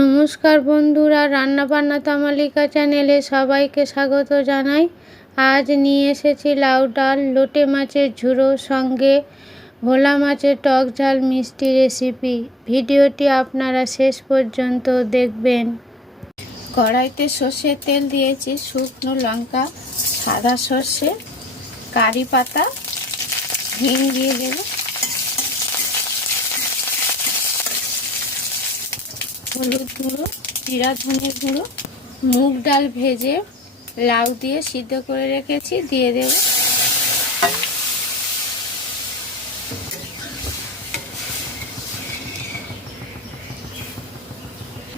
নমস্কার বন্ধুরা, রান্নাবান্না তামালিকা চ্যানেলে সবাইকে স্বাগত জানাই। আজ নিয়ে এসেছি লাউ ডাল, লোটে মাছের ঝুড়ো, সঙ্গে ভোলা মাছের টক ঝাল মিষ্টি রেসিপি। ভিডিওটি আপনারা শেষ পর্যন্ত দেখবেন। কড়াইতে সর্ষের তেল দিয়েছি, শুকনো লঙ্কা, সাদা সর্ষে, কারি পাতা, হিং দিয়ে দেবো। হলুদ গুঁড়ো, জিরা ধনে গুঁড়ো, মুগ ডাল ভেজে লাউ দিয়ে সিদ্ধ করে রেখেছি, দিয়ে দেব।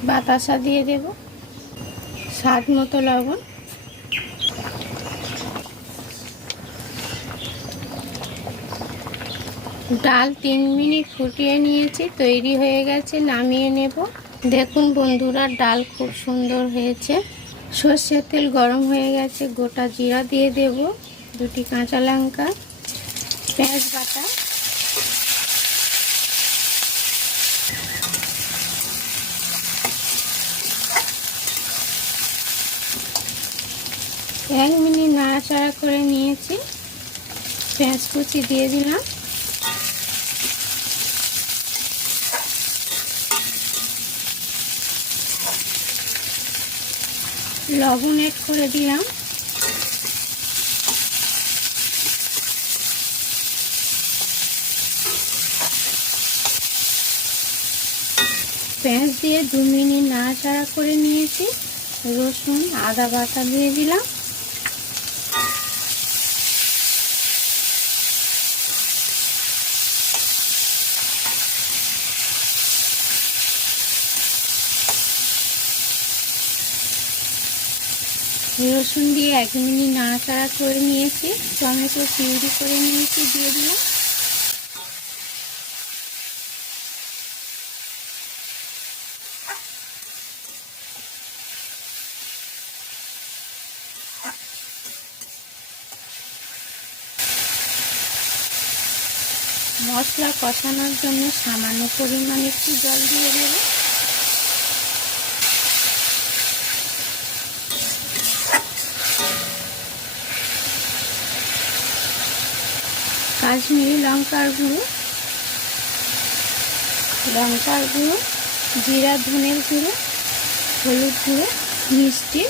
বাতাসা দিয়ে দেব, স্বাদ মতো লবণ। ডাল তিন মিনিট ফুটিয়ে নিয়েছি, তৈরি হয়ে গেছে, নামিয়ে নেব। দেখুন বন্ধুরা, ডাল খুব সুন্দর হয়েছে। সর্ষের তেল গরম হয়ে গেছে, গোটা জিরা দিয়ে দেব, দুটি কাঁচা লঙ্কা, পেঁয়াজ বাটা। এক মিনিট নাড়াচাড়া করে নিয়েছি, পেঁয়াজ কুচি দিয়ে দিলাম। লবণ এড করে দিলাম। পেঁয়াজ দিয়ে দু মিনিট নাড়াচাড়া করে নিয়েছি। রসুন, আদা বাটা দিয়ে দিলাম। রসুন দিয়ে এক মিনিট নাড়াচাড়া করে নিয়েছি। টমেটো পিউরি করে নিয়েছি, দিয়ে দিলাম। মশলা কষানোর জন্য সামান্য পরিমাণ একটু জল দিয়ে দেবো। কাশ্মীরি লঙ্কার গুঁড়ো। লঙ্কার গুঁড়ো, জিরা, ধনের গুঁড়ো, হলুদ গুঁড়ো, মিষ্টি।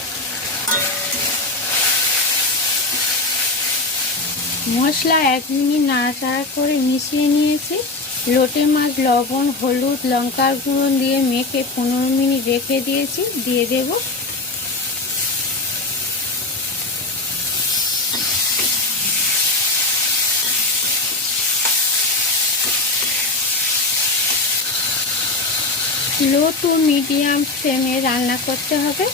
মশলা এক মিনিট নাড়াচাড়া করে মিশিয়ে নিয়েছি। লোটে মাছ, লবণ, হলুদ, লঙ্কার গুঁড়ো দিয়ে মেখে পনেরো মিনিট রেখে দিয়েছি। দিয়ে দেবো লো টু মিডিয়াম ফ্লেমে রান্না করতে হবে।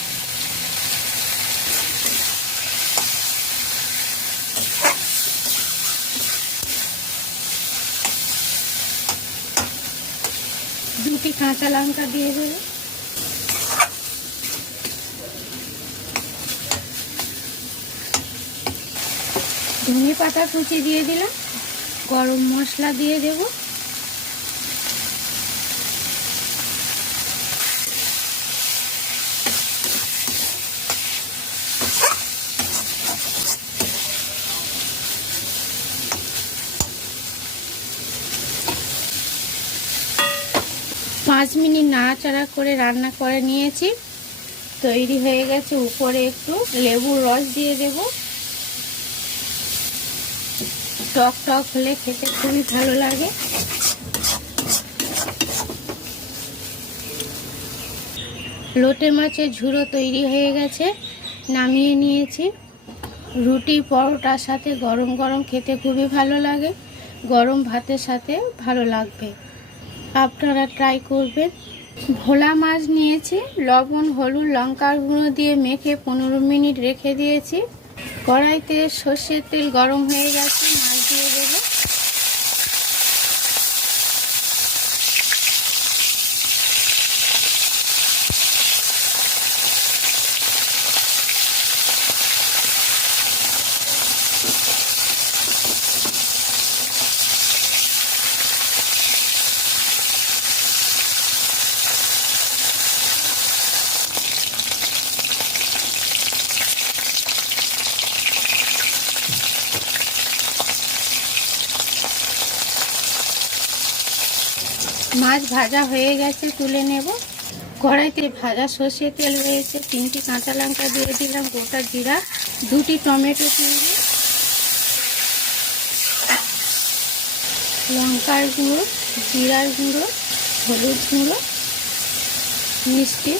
দুটি কাঁচা লঙ্কা দিয়ে দেবে। ধনে পাতা কুচি দিয়ে দিলাম। গরম মশলা দিয়ে দেবো। পাঁচ মিনিট নাড়াচাড়া করে রান্না করে নিয়েছি। তৈরি হয়ে গেছে উপরে একটু লেবুর রস দিয়ে দেব। টক টক হলে খেতে খুবই ভালো লাগে। লোটে মাছের ঝুড়ো তৈরি হয়ে গেছে, নামিয়ে নিয়েছি। রুটি পরোটার সাথে গরম গরম খেতে খুবই ভালো লাগে। গরম ভাতের সাথে ভালো লাগবে। আপনারা ট্রাই করবেন। ভোলা মাছ নিয়েছি, লবণ, হলুদ, লঙ্কার গুঁড়ো দিয়ে মেখে পনেরো মিনিট রেখে দিয়েছি। কড়াইতে সর্ষের তেল গরম হয়ে গেছে, মাছ দিয়ে দেবো। মাছ ভাজা হয়ে গেছে, তুলে নেব। কড়াইতে ভাজা সর্ষে তেল রয়েছে, তিনটি কাঁচা লঙ্কা দিয়ে দিলাম, গোটা জিরা, দুটি টমেটো চিংড়ি লঙ্কার গুঁড়ো, জিরার গুঁড়ো, হলুদ গুঁড়ো, মিষ্টি।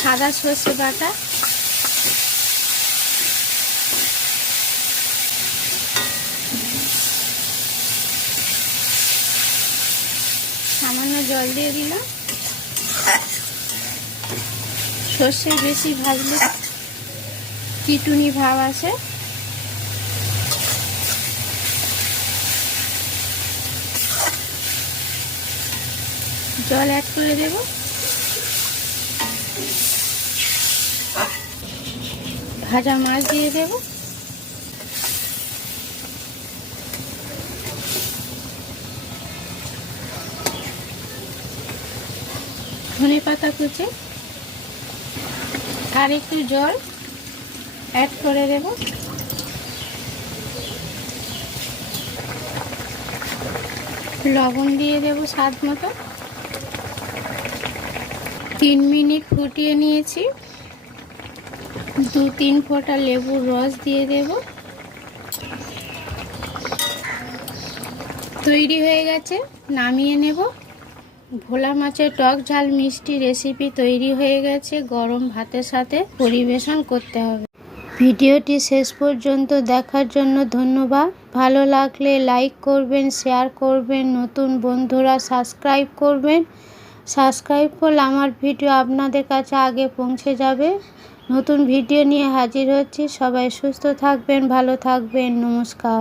সাদা সর্ষে বাটা সামান্য জল দিয়ে দিলাম। সর্ষে বেশি ভাজলে চিটুনি ভাব আসে। জল অ্যাড করে দেব। ভাজা মাছ দিয়ে দেব। ধনে পাতা কুচে, আর একটু জল অ্যাড করে দেব। লবণ দিয়ে দেব স্বাদ মতো। তিন মিনিট ফুটিয়ে নিয়েছি। দু তিন ফোঁটা লেবুর রস দিয়ে দেব। তৈরি হয়ে গেছে, নামিয়ে নেব। ভোলা মাছের টক ঝাল মিষ্টি রেসিপি তৈরি হয়ে গেছে। গরম ভাতের সাথে পরিবেশন করতে হবে। ভিডিওটি শেষ পর্যন্ত দেখার জন্য ধন্যবাদ। ভালো লাগলে লাইক করবেন শেয়ার করবেন, নতুন বন্ধুরা সাবস্ক্রাইব করবেন। সাবস্ক্রাইব করলে আমার ভিডিও আপনাদের কাছে আগে পৌঁছে যাবে। নতুন ভিডিও নিয়ে হাজির হচ্ছি। সবাই সুস্থ থাকবেন, ভালো থাকবেন। নমস্কার।